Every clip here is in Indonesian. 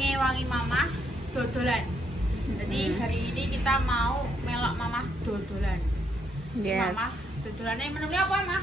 ngewangi mama dodolan. Jadi hari ini kita mau melok mama dodolan. Yes. Mama dodolannya menunya apa mah?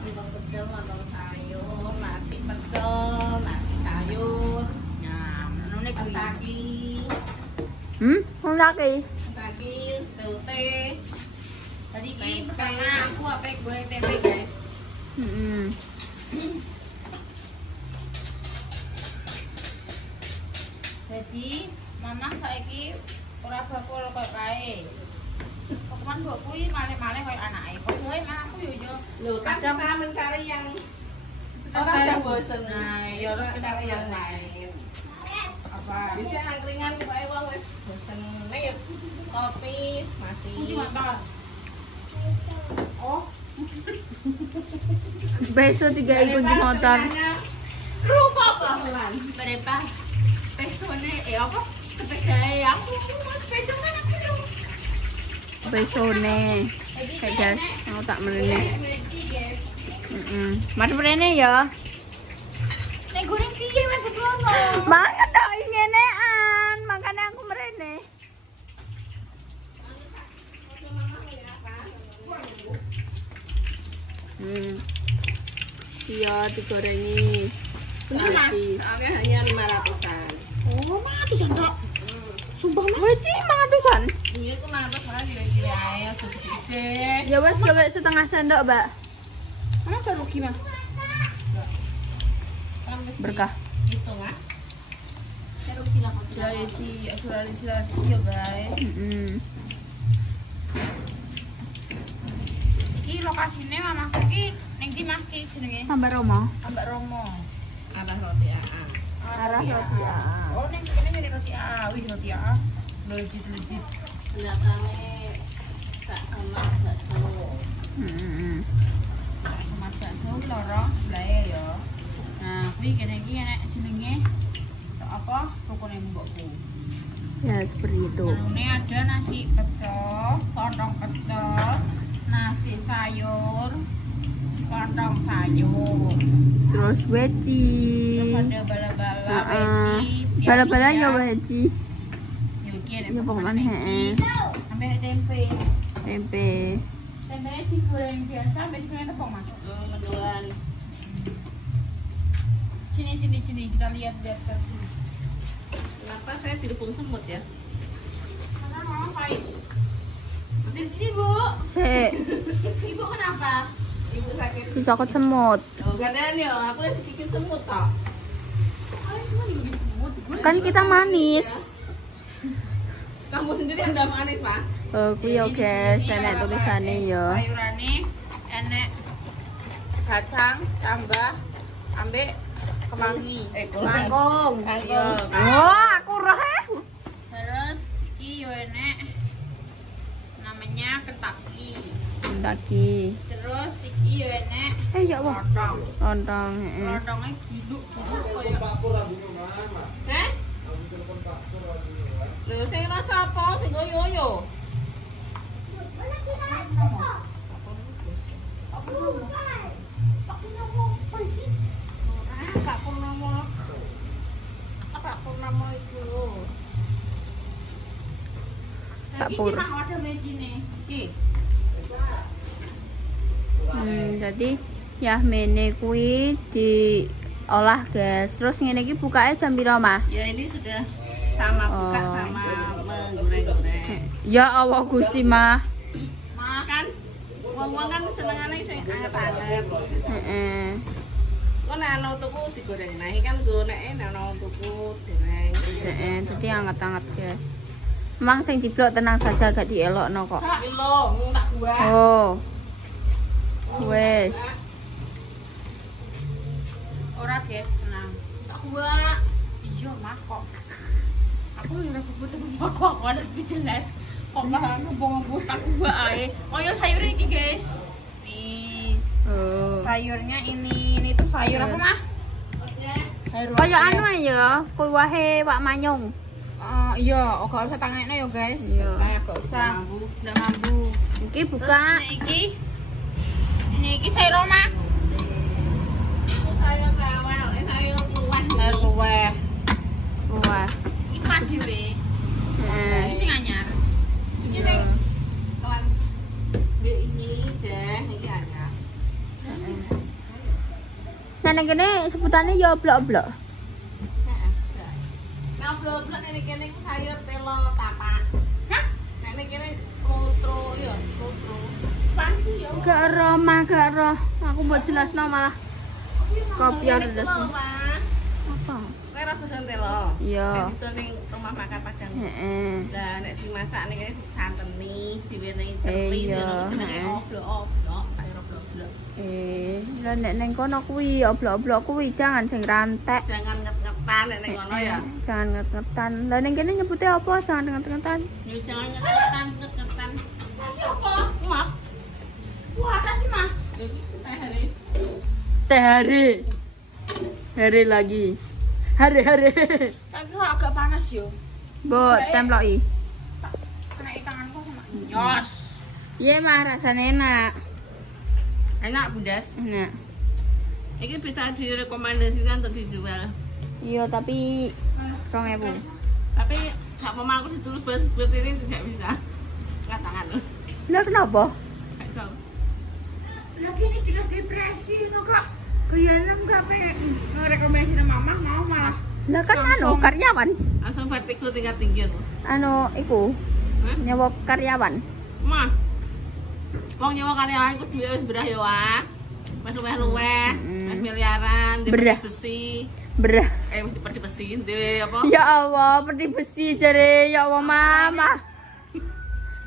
Lontong pecel, lontong sayur, nasi pecel, nasi sayur. Nah, menunya Kentaki, Kentaki. tute. Tadi ini pertama aku apa goreng tempe guys. Jadi mama saiki ora bakul koyo kae. Pokoknya mbok kuwi malih-malih koyo anake. Kok wae mah aku yo. Loh, kan Kadang- kita mencari yang orang udah bosen. Nah, ya Kita orang mencari yang lain. Apa? Bisa angkringan nih Pak wong wis bosen. Nih ya, kopi masih. Kunci motor. Oh, Besok 3 kunci motor. Rupok pelan. berapa? Pesone apa? Sepedae aku sepeda kan aku yo. Besone. Jadi Kayak guys, mau tak melene. guys. Mas mrene ya. Nek goreng piye mas Brono? Mangan tok ngenean, makane aku mrene. Iya, digorengi. Weci. Soalnya hanya 500-an. Oh, mati sandok. Sumpah mah. Weci 500-an. Iya, itu 500 malah gila-gila aja, gede-gede. Ya wes gawe setengah sendok, Mbak. Emang serugi mah? Kan mesti Berkah. gitu kan. Dari yo guys. Iki lokasine mamaku iki ning ndi Mas iki jenenge? Tambah Romo. Ambak Romo. Ada roti AA. Arah roti A. Oh, ning kene nyari roti A. Wih, roti A. Lejit. Belakangnya tak sama bakso. Sama bakso lorong sebelah ya. Nah, kuwi kene iki enek jenenge apa? Rukune mbokku. Ya, seperti itu. Ini ada nasi pecel, lontong pecel, nasi sayur, lontong sayur. Terus weci. Terus ada bala-bala, weci. Bala-bala ya weci. Yuki ada Ya pokoknya sampai ada tempe. tempe. Tempenya digoreng biasa, sampai digoreng tepung mas. Mendoan. Sini kita lihat ke sini. Kenapa saya telepon semut ya? Karena mama pahit. Di sini bu. Sik, Ibu kenapa? Ibu sakit. dicokot semut. Oh, gantian ya, aku yang digigit semut toh. Kalian semua digigit semut. Kan kita manis. Kamu sendiri yang udah manis, Pak. Oh, kuwi yo guys, enek tulisane yo. Sayurane enek kacang, tambah ambek kemangi. Kangkung. Kangkung. Oh, aku roh. Terus iki yo enek namanya Kentaki. Kentaki. Terus iki yo enek Ya Allah. lontong. Lontong, heeh. Lontongnya giluk koyo. Heh? Lho, sing rasa apa? Sing yo-yo. Pak Purnomo itu. Pak Pur. Iki mah ada mejine. Iki. Jadi ya mene kuwi diolah guys. Terus ngene iki bukanya jam piro, Mah? Ya ini sudah sama buka Oh. sama menggoreng-goreng. Ya Allah Gusti, Mah. Makan. Wong-wong kan senengane sing anget-anget. Heeh. Kok nek ana tuku digoreng. Nah, iki kan goneke nek ana tuku digoreng. Heeh, dadi anget-anget, guys. Emang sing jiblok tenang saja gak dielokno kok. Iki lho, tak buah. Oh. Wes. Ora guys, tenang. Tak buah. Iya mah kok. Aku ora kebutuh kok ada lebih jelas. Kok malah ngomong-ngomong tak gua ae. Oh ya sayur iki guys. Nih, Oh. sayurnya ini tuh sayur apa mah? Sayur Kaya apa anu ya, kuwi wahe wak manyung. Iya, gak usah tangannya ya guys. Iya. Saya gak usah. Udah mampu. Iki buka. Terus ini iki sayur apa? Sayur tewel, sayur luweh. Sayur luweh. Nang kene sebutannya ya oblok-oblok. Nah, oblok-oblok ini kene sayur telo tapak. Hah? Nah, ini kene lotro ya, lotro. Fancy ya. Gak roh mah, gak roh. Aku buat jelasno malah kopior Ini udah. telo, Pak. Apa? Kowe ora bosan telo. Iya. Sing itu ning rumah makan Padang. Heeh. Lah nek dimasak ning kene disanteni, diwenehi Iya, teri, jenenge heeh. oblok-oblok, sayur oblok-oblok. Lah nek neng kono kuwi oblok-oblok kuwi jangan sing rantek. Jangan nget-ngetan nek ning kono ya. Jangan nget-ngetan. Lah ning kene nyebutnya apa? Jangan nget-ngetan. Ya jangan nget-ngetan. Siapa? Maaf. Wah, ada sih mah. Teh hari. Teh hari. Hari lagi. Hari. Tapi agak panas yo. Mbok temploki. Kena tanganku sama nyos. Iya mah rasanya enak. Enak Bundas. Enak. Ini bisa direkomendasikan untuk dijual. Iya tapi 2000. Tapi nggak mau aku disuruh seperti ini tidak bisa. Nggak tangan loh. Lah kenapa? Nggak bisa. Lagi ini tidak depresi no kak. Kayaknya nggak pengen ngerekomendasi sama mama mau malah. Lah kan anu karyawan. Langsung vertigo tingkat tinggi aku. Anu iku Hah? nyewa karyawan. Mah. Wong nyewa karyawan ku duwe wis berah ya wah. Wis luweh-luweh, wis miliaran, di Berah. besi. Berah. Wis di besi, di apa? Ya Allah, peti besi jare ya Allah mama.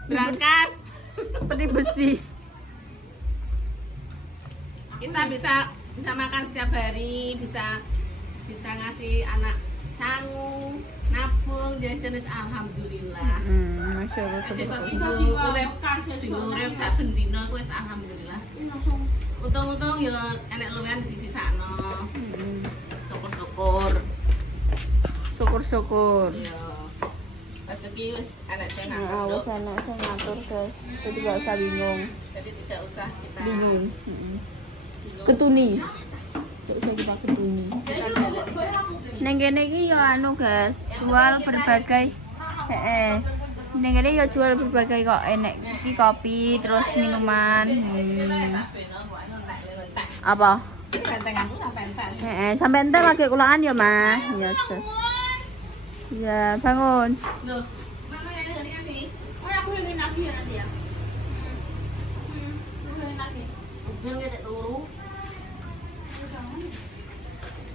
Berangkas. Peti besi. Kita bisa makan setiap hari, bisa ngasih anak sangu, nabung, jenis alhamdulillah. Masya Allah. Tinggal urip sak bendina ku wis alhamdulillah. Untung-untung ya enek luwehan disisakno. Syukur-syukur. Syukur-syukur. Ya. Rezeki wis enek sing Wes ngatur. enak sing ngatur, guys. Jadi gak usah bingung. Jadi tidak usah kita Bingung. Ketuni. Gak usah kita ketuni. kita jalani. Neng kene iki ya anu, guys. Jual berbagai Neng kene ya jual berbagai kok enek iki kopi, terus minuman. Apa? Bentenganku sampai entek. Sampai entek lagi kulaan ya, Mah. Ya, Sus. Ya, bangun. Loh, mana yang jadi kasih? Oh ya aku ingin lagi ya nanti ya. Aku ingin lagi. Udah ngedek turu.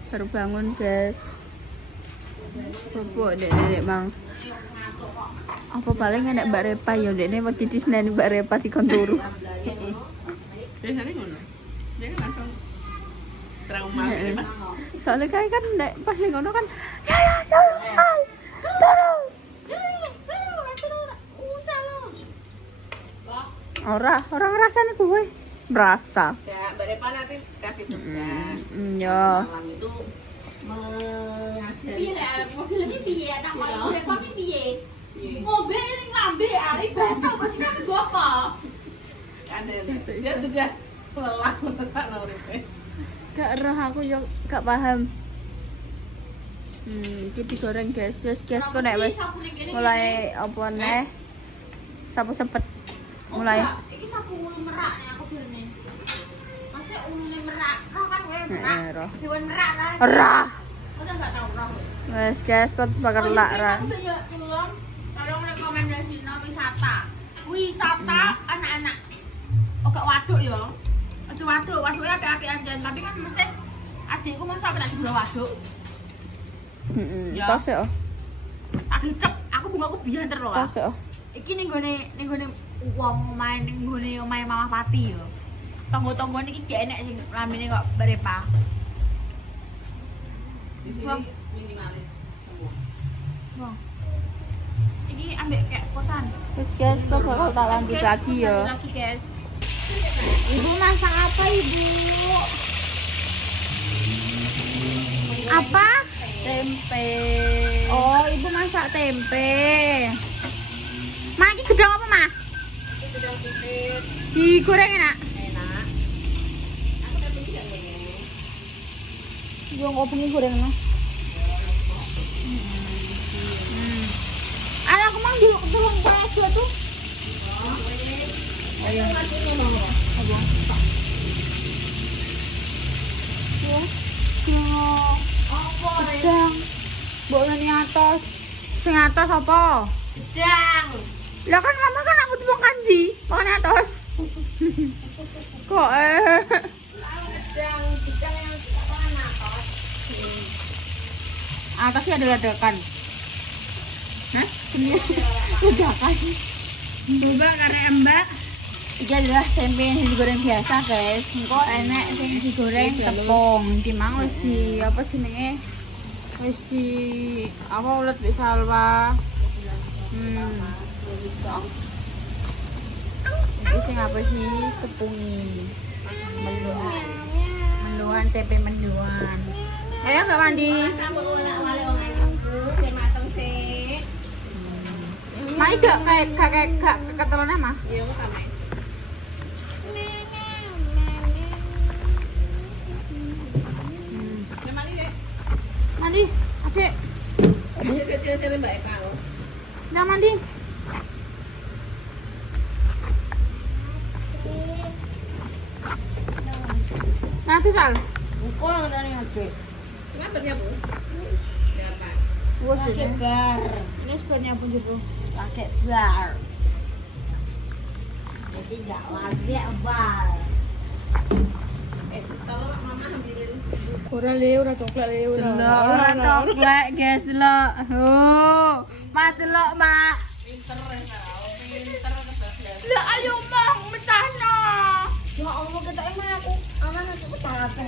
Baru bangun, guys. Bobok dek Mang. Apa paling enek Mbak Repa ya dekne wedi disneni Mbak Repa dikon turu. Biasanya ngono. Dia kan langsung trauma gitu. Soalnya kayak kan nek pas ning kono kan turu. Orang ngrasane kowe. Merasa. Ya, Mbak Repa nanti kasih tugas. Ya. Malam itu mengajari. Piye lek modelnya piye? Tak mau udah kami piye? Mobil ini ngambil ali bantal mesin aku boko. Ada dia sudah lelah masa uripnya. Gak roh aku yo gak paham. Iki digoreng guys. Wes guys kok nek wis mulai apa neh. Sapu sepet mulai. Iki sapu ulu merak nih aku filmnya. Maksudnya ulu merak. Roh kan gue merak. Roh. Dewan merak lah. Rah. Masa nggak tahu roh. Wes guys kok bakar lak ra. Aku tuh tolong tolong rekomendasi wisata. Wisata anak-anak. Oke waduk ya. Aja waduknya hati-hati aja. Tapi kan mesti adikku mau sampai lagi bro waduk. Ya. Tos ya. Tak dicep. Aku bunga aku biar terus. Tos ya. Iki ning gone wong main ning gone omahe Mama Pati yo. Tonggo-tonggo niki gak enek sing lamine kok berepa. Di sini minimalis semua. Wong. Iki ambek kayak kocan. Wes guys kok bakal tak lanjut lagi ya. Lagi guys. Ibu masak apa Ibu? Apa? Tempe. Oh, Ibu masak tempe. Ma, ini gedang apa, Ma? Itu sudah pipit, Digoreng enak. enak. Aku udah beli gak ini? Yo kok pengen goreng no. Anak aku mang dulu kayak dua tuh. Ayo. Apa? atas. Sing atas apa? Gedang. Lah kan mama kan aku tuh kanji. Kok ning atas? Kok Gedang yang apa atas. atasnya ada ledakan. Hah? Ledakan. Coba karek Mbak. Iki adalah tempe yang digoreng biasa, guys. Engko enek sing digoreng tepung. Dimang wis di apa jenenge? Wis di apa ulet mbek salwa. Ini sing apa sih? Tepungi. Mendoan tempe mendoan. Ayo enggak mandi. Sampun ora wale wong aku, ben mateng sik. Mai gak ketelone mah. Iya, kok tamai. Mandi, Adek. Ini kecil-kecil Mbak Eva loh. Nah, mandi. Nah, tuh Sal. Buko ngene Adek. Kenapa dia, Bu? Berapa? Wes Pakai bar. ini sebenarnya pun jero. Pakai bar. Jadi enggak lagi bar. Kalau Mama ambilin Ora le, ora coklat le, Ora coklat, guys, delok. Oh, Mak delok, Mak. pinter pinter kebablasan. Lah ayo mah mecahno. Ya Allah, kita emang aku aman masuk pecah apa?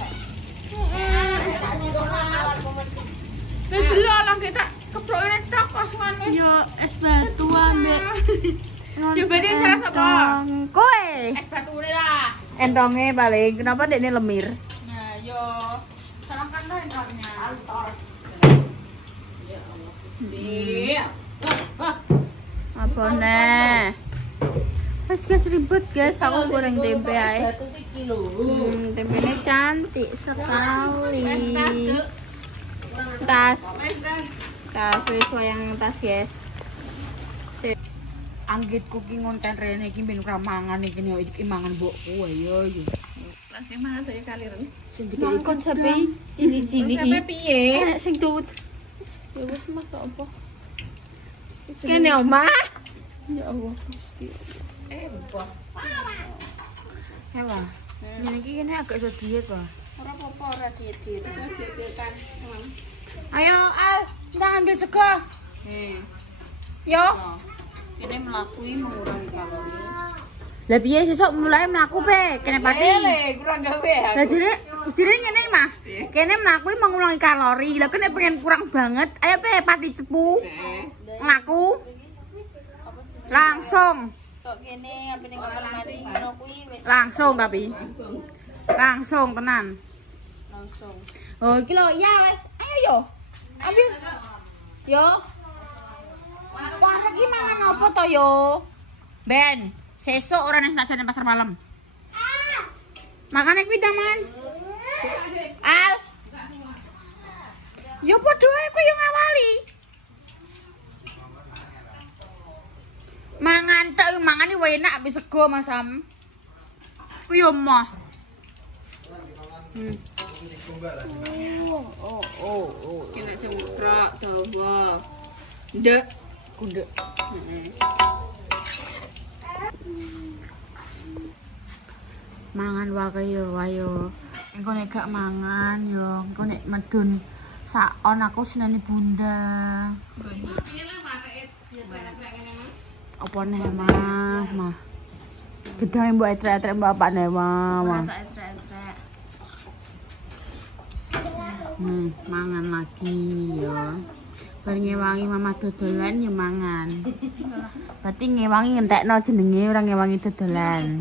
Wis delok lah kita keprokne tok kosongan wis. Yo es batu ambek. Ya berarti salah sapa? Kowe. Es batu lah. Entongnya paling. Kenapa dekne lemir? Nah, yo serangkan lah entarnya. Antor. Ya Allah, Gusti. Apa nih? Wes guys ribet guys, aku goreng tempe ae. Batu iki lho. Tempenya cantik sekali. Tas. Tas wis wayang tas guys. Anggit cooking konten rene iki ben ora mangan iki yo iki mangan mbokku ayo yo. Nanti mana saya kalian? Sing gede konsepnya cili-cili Sampai piye? enak sing tuwet. Ya wis mah tak apa. Kene omah. Ya Allah Gusti. Buah. Hewa. Ini iki kene agak iso diet, Pak. Ora apa-apa ora diet-diet. Kan. Ayo Al, kita ambil sego. Yo. Ini melakui mengurangi kalori. Lah piye sesuk mulai mlaku pe, kene pati. Kurang gawe ya. Lah jire ngene mah. Kene mlaku mengurangi kalori. Lah kene pengen kurang banget. Ayo pe pati cepu. Mlaku. Langsung. Kok kene apa ning kamar mandi ngono kuwi wis Langsung tapi. Langsung tenan. langsung. Oh, iki lho, ya wes. Ayo yo. Ambil. Yo. Wah, iki mangan apa to yo? Ben, sesuk ora nek tak jane pasar malam. Makane kuwi daman. Al. Yo padha ae kuwi yo ngawali. Mangan tok mangane wae enak wis sego Mas Sam. Yo mah. Oh. Kena sing ukrok dawa. Ndek, kundek. Mangan wae yo ayo. Engko nek gak mangan yo, engko nek medun sakon aku seneni bunda. Apa nih mah? Gedang mbok etrek-etrek mbok apa nih mah? Mangan lagi ya. Bar ngewangi mama dodolan ya mangan. Berarti ngewangi ngentekno jenenge ora ngewangi dodolan.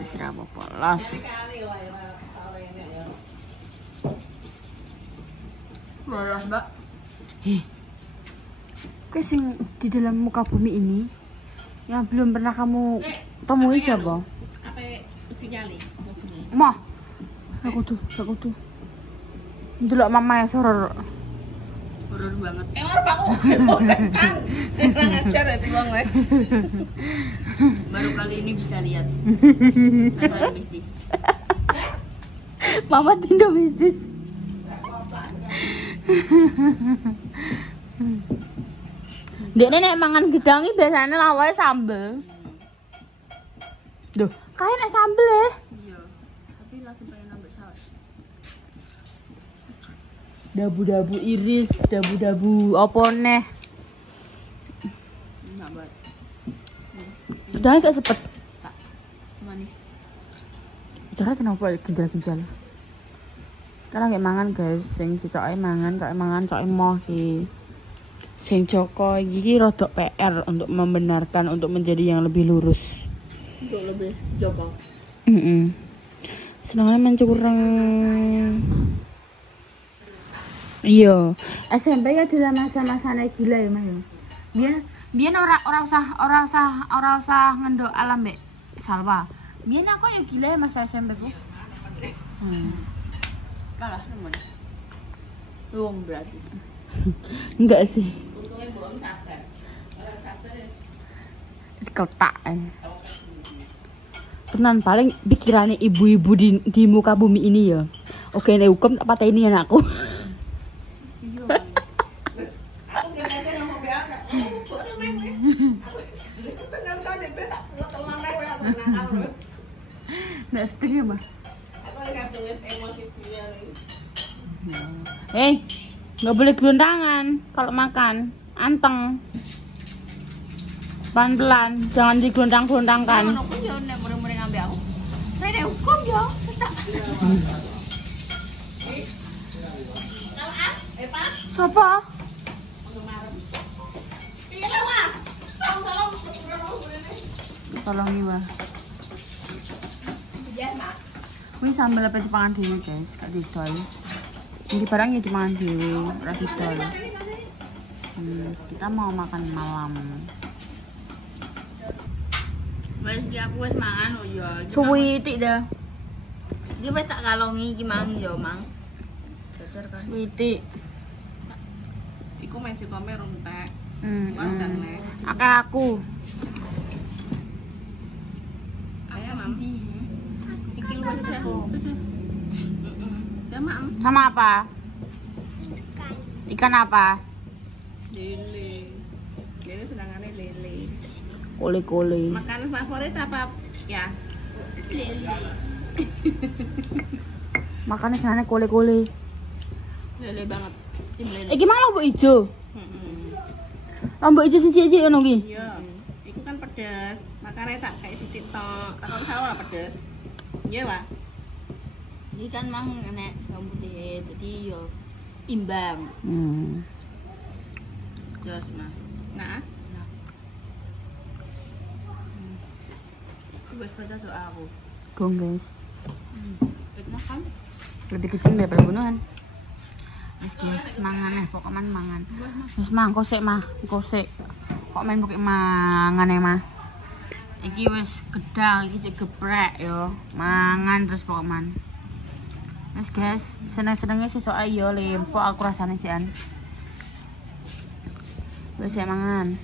Wis ra apa-apa los. Malah, Mbak. Oke, sing di dalam muka bumi ini yang belum pernah kamu temui siapa? Apa sinyali? Mah. Aku tuh. Delok mama yang soror. Horor banget. Orang aku setan. Kurang ajar ya wong wae. Baru kali ini bisa lihat. Hal mistis. Mama tindak mistis. Dia nek mangan gedang iki biasane lawae sambel. Duh, kae nek sambel ya. Iya. Tapi lagi pengen nambah saus. Dabu-dabu iris, dabu-dabu apa neh. Enggak buat. Udah kayak sepet. Tak manis. Cara kenapa ginjal-ginjal? Karena kayak mangan guys, sing cocoke mangan, cocoke moh ki. Sing Joko iki rodok PR untuk membenarkan untuk menjadi yang lebih lurus. Untuk lebih Joko. Senangnya mencurang. Iya, SMP adalah masa-masanya gila ya Mas ya. Biyen ora usah ngendok alam mbek Salwa. Biyen aku ya gila ya masa SMP ku. Kalah teman. Luang berarti. Enggak sih. Untungnya Mbok sabar. Ora sabar ya. Ketak. Tenan paling pikirannya ibu-ibu di muka bumi ini ya. Oke, nek hukum tak pateni anakku. Aku kira-kira ngomong be akeh. Aku kok main wis. Aku tengah kane be tak telan ae aku nakal lho. Nggak setuju mah. Aku kadang wis emosi jiwa. Nggak boleh gelondangan kalau makan. Anteng. Pelan-pelan, jangan digelondang-gelondangkan. Ngono ku yo nek mure-mure ngambil aku. Rene hukum yo, tak. Apa? Tolong nih, Wah. Ini sambal apa dipangan dhewe, guys, gak didol. Ini barangnya dipangan dhewe, ora didol. Kita mau makan malam. Wes iki aku wis mangan oh yo. Suwi tik dah. Iki wis tak kalongi iki mang yo, Mang. Jajar kan. Suwi tik. Iku mesi kome runtek. Akeh aku. Ayo, Mam. Iki luwih cukup. Ya, Mam. Sama apa? Ikan apa? Lele. Lele senangane lele. Kole-kole. Makanan favorit apa? Ya. Lele. Makannya sana kole-kole. Lele banget. Tim lele. Iki mang lombok ijo. Lombok ijo sing cilik-cilik ngono ki. Iya. Iku kan pedes. Makane tak kayak sithik tok. Tak kok salah ora pedes. Iya, Pak. Iki kan mang nek rambutnya dadi yo imbang. Jos, Mah. Nah, Wes baca doa aku. Gong guys. Fitnah kan? Lebih kecil daripada bunuhan. Wis guys, mangan pokoknya mangan. Wis mang kosek mah, kosek. Kok main pokoke mangan mah. Iki wis gedang, iki cek geprek yo. Mangan terus pokoknya. Wis guys, seneng-senenge sesuk ayo lempok aku rasane cian. Wis mangan.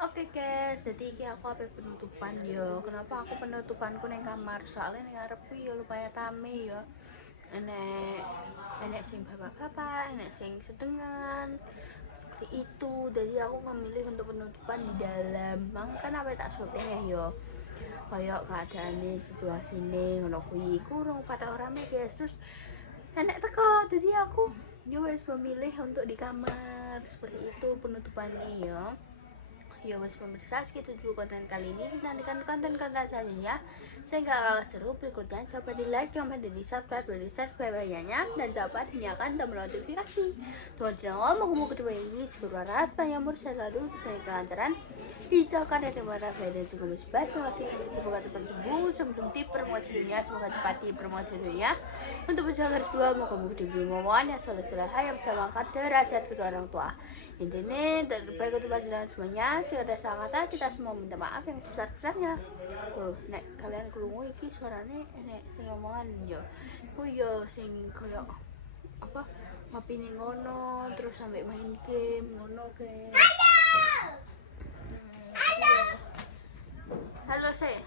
Oke guys, jadi iki aku apa penutupan yo. Kenapa aku penutupanku neng kamar? Soalnya neng ngarep yo lumayan rame yo. Enek sing bapak-bapak, enek sing sedengan. Seperti itu. Jadi aku memilih untuk penutupan di dalam. Mang kan apa tak syuting ya yo. Kayak keadaane situasine ngono kuwi. Kurang pada rame guys. Terus enek teko. Jadi aku yo wis memilih untuk di kamar. Seperti itu penutupannya yo. Ya mas pemirsa, segitu dulu konten kali ini. Nantikan konten-konten selanjutnya. Saya nggak kalah seru, berikutnya coba di like, comment, dan di subscribe, dan di share banyak-banyaknya, dan coba nyalakan tombol notifikasi. Tuhan tidak mau kedua ini berharap banyak umur selalu diberi kelancaran, dijauhkan dari mara bahaya dan juga musibah. Semoga semoga cepat sembuh sebelum dipermuat dunia, semoga cepat dipermuat dunia. Untuk berjuang garis dua, moga diberi ngomongan yang soleh-soleh yang bisa mengangkat derajat kedua orang tua. Intinya terbaik untuk pelajaran semuanya. Jika ada salah kata, kita semua minta maaf yang sebesar-besarnya. Nek kalian krungu iki suarane nek sing ngomongan yo. Ku yo sing koyo apa? Ngopini ngono, terus sampai main game ngono guys. Halo. Halo saya.